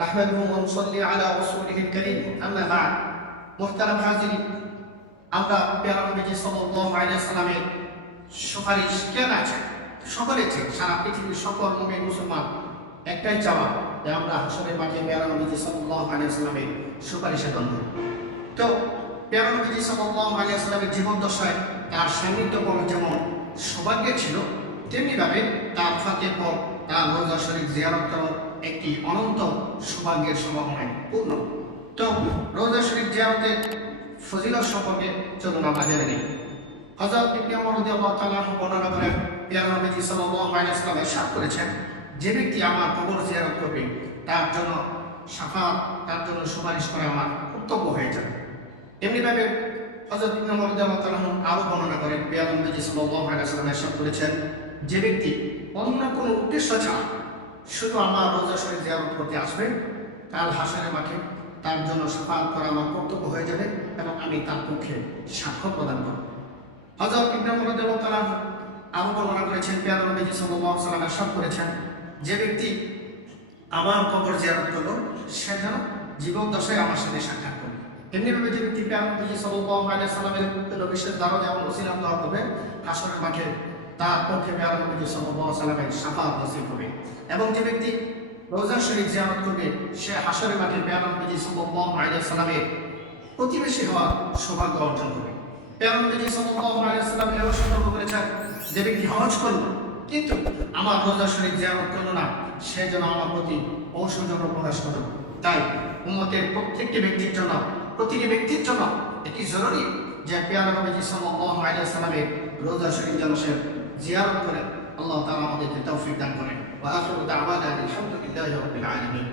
نحمده ونصلي على رسوله الكريم أما بعد محترم হাজিরিন আমরা পেয়ারা নবীজি সাল্লাল্লাহু আলাইহি সাল্লামের সুপারিশ কেন আছে সকলে চাই সারা পৃথিবীর সকল মুমিন মুসলমান একটাই চাওয়া যে আমরা হাসরের মাঠে পেয়ারা নবীজি সাল্লাল্লাহু আলাইহি সাল্লামের সুপারিশে দ্বন্দ্ব তো পেয়ারা নবীজি সাল্লাল্লাহু আলাইহি সাল্লামের জীবন দশায় তার সান্নিধ্য পাওয়া যেমন সৌভাগ্যের ছিল তেমনিভাবে তার ফাতের পর তার রোজা শরীফ জিয়ারত করা একটি অনন্ত সৌভাগ্যের সম্ভাবনায় পূর্ণ। তো রোজা শরীফ জিয়ারতের ফজিলত সম্পর্কে চলুন আমরা জেনে নিই। হযরত ইবনে ওমর রাদিয়াল্লাহু তাআলা বর্ণনা করেন পেয়ারা নবীজি সাল্লাল্লাহু আলাইহি ওয়াসাল্লাম ইরশাদ করেছেন, যে ব্যক্তি আমার কবর জিয়ারত করবে, তার জন্য শাফাত তার জন্য সুপারিশ করা আমার কর্তব্য হয়ে যাবে। এমনিভাবে হযরত ইবনে ওমর রাদিয়াল্লাহু তাআলা আরও বর্ণনা করেন পেয়ারা নবীজি সাল্লাল্লাহু আলাইহি ওয়াসাল্লাম ইরশাদ করেছেন, যে ব্যক্তি অন্য কোনো উদ্দেশ্য ছাড়া শুধু আমার রোজা শরীফ জিয়ারত করতে আসবে কাল হাসানের মাঠে তার জন্য সাফাত করা আমার কর্তব্য হয়ে যাবে এবং আমি তার পক্ষে সাক্ষ্য প্রদান করব। হযরত ইবনে ওমর রাদিয়াল্লাহু তাআলা আরও বর্ণনা করেছেন পেয়ারা নবীজি আলাইহি ওয়াসাল্লাম করেছেন, যে ব্যক্তি আমার কবর জিয়ারত করল, সে যেন জীবন দশায় আমার সাথে সাক্ষাৎ করবে এমনিভাবে যে ব্যক্তি পেয়ারা নবীজি সাল্লাল্লাহু আলাইহি ওয়াসাল্লামের নবীশের দ্বারা যেমন ওসিলা দেওয়া হবে হাসরের মাঠে তার পক্ষে নসিব হবে। এবং যে ব্যক্তি রোজা শরীফ জিয়ারত করবে, সে হাসরের মাঠে আলাইহি ওয়াসাল্লামের প্রতিবেশী হওয়ার সৌভাগ্য অর্জন করবে। সতর্ক করেছেন যে ব্যক্তি হজ করল কিন্তু আমার রোজা শরীফ জিয়ারত করল না, সে যেন আমার প্রতি অসৌজন্য প্রকাশ করল। তাই উম্মতের প্রত্যেকটি ব্যক্তির জন্য, প্রতিটি ব্যক্তির জন্য এটি জরুরি যে পেয়ারা নবীজি সাল্লাল্লাহু আলাইহি ওয়াসাল্লামের রোজা শরীফ জিয়ারত করে আল্লাহ তাআলা আমাদেরকে তৌফিক দান করেন ওয়া আখিরু দাওয়ানা আলহামদুলিল্লাহি রাব্বিল আলামিন